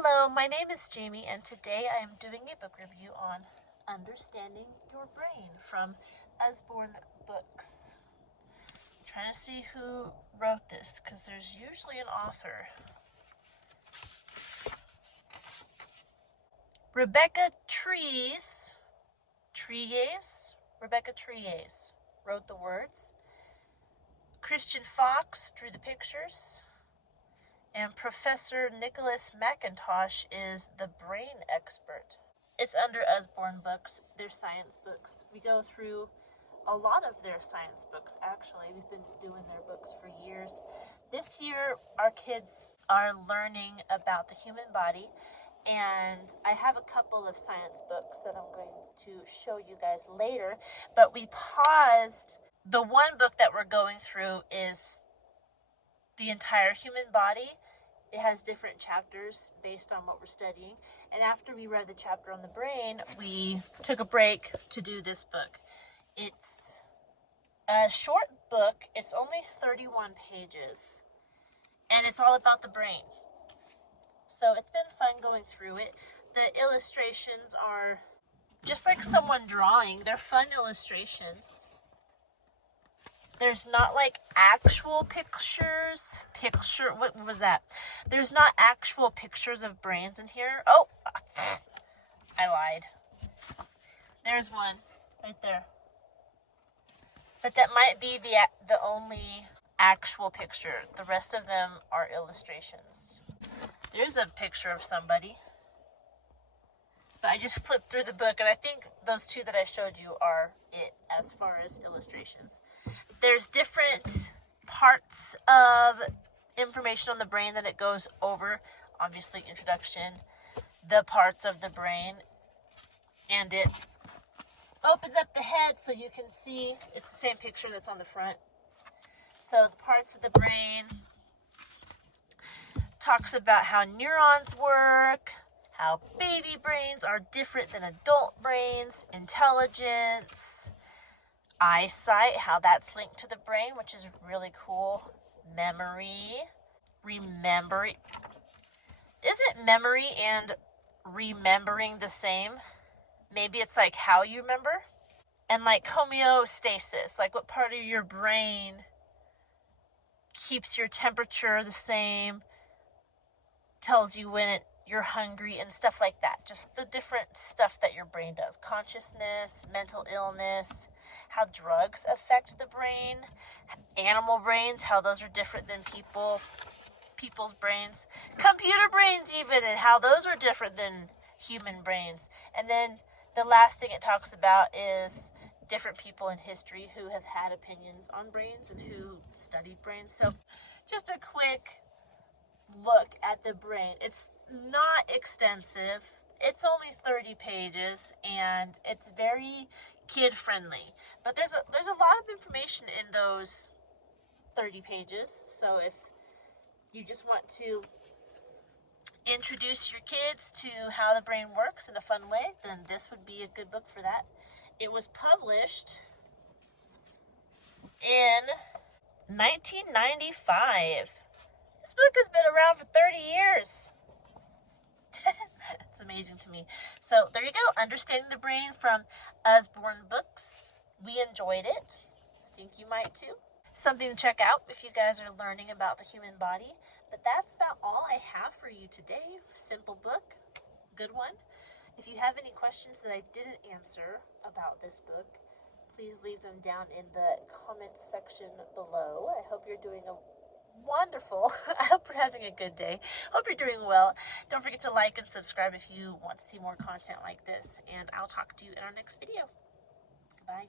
Hello, my name is Jamie, and today I am doing a book review on Understanding Your Brain from Usborne books. I'm trying to see who wrote this, because there's usually an author. Rebecca Tries wrote the words. Christian Fox drew the pictures. And Professor Nicholas McIntosh is the brain expert. It's under Usborne books, their science books. We go through a lot of their science books, actually. We've been doing their books for years. This year, our kids are learning about the human body, and I have a couple of science books that I'm going to show you guys later, but we paused. The one book that we're going through is the entire human body. It has different chapters based on what we're studying. And after we read the chapter on the brain, we took a break to do this book. It's a short book. It's only 31 pages. And it's all about the brain. So it's been fun going through it. The illustrations are just like someone drawing. They're fun illustrations. There's not like actual pictures. What was that? There's not actual pictures of brains in here. Oh, I lied. There's one right there. But that might be the only actual picture. The rest of them are illustrations. There's a picture of somebody. But I just flipped through the book, and I think those two that I showed you are it as far as illustrations. There's different parts of information on the brain that it goes over. Obviously, introduction, the parts of the brain, and it opens up the head so you can see. It's the same picture that's on the front. So the parts of the brain talks about how neurons work, how baby brains are different than adult brains, intelligence, eyesight, how that's linked to the brain, which is really cool. Memory, remembering. Isn't memory and remembering the same? Maybe it's like how you remember. And like homeostasis, like what part of your brain keeps your temperature the same, tells you when you're hungry and stuff like that. Just the different stuff that your brain does. Consciousness, mental illness, how drugs affect the brain, animal brains, how those are different than people's brains, computer brains even, and how those are different than human brains. And then the last thing it talks about is different people in history who have had opinions on brains and who studied brains. So just a quick look at the brain. It's not extensive. It's only 30 pages, and it's very kid-friendly. But there's a lot of information in those 30 pages. So if you just want to introduce your kids to how the brain works in a fun way, then this would be a good book for that. It was published in 1995. This book has been around for 30 years. It's amazing to me. So there you go. Understanding the Brain from Usborne Books. We enjoyed it. I think you might too. Something to check out if you guys are learning about the human body. But that's about all I have for you today. Simple book. Good one. If you have any questions that I didn't answer about this book, please leave them down in the comment section below. I hope you're doing wonderful. I hope you're having a good day. Hope you're doing well. Don't forget to like and subscribe if you want to see more content like this. And I'll talk to you in our next video. Goodbye.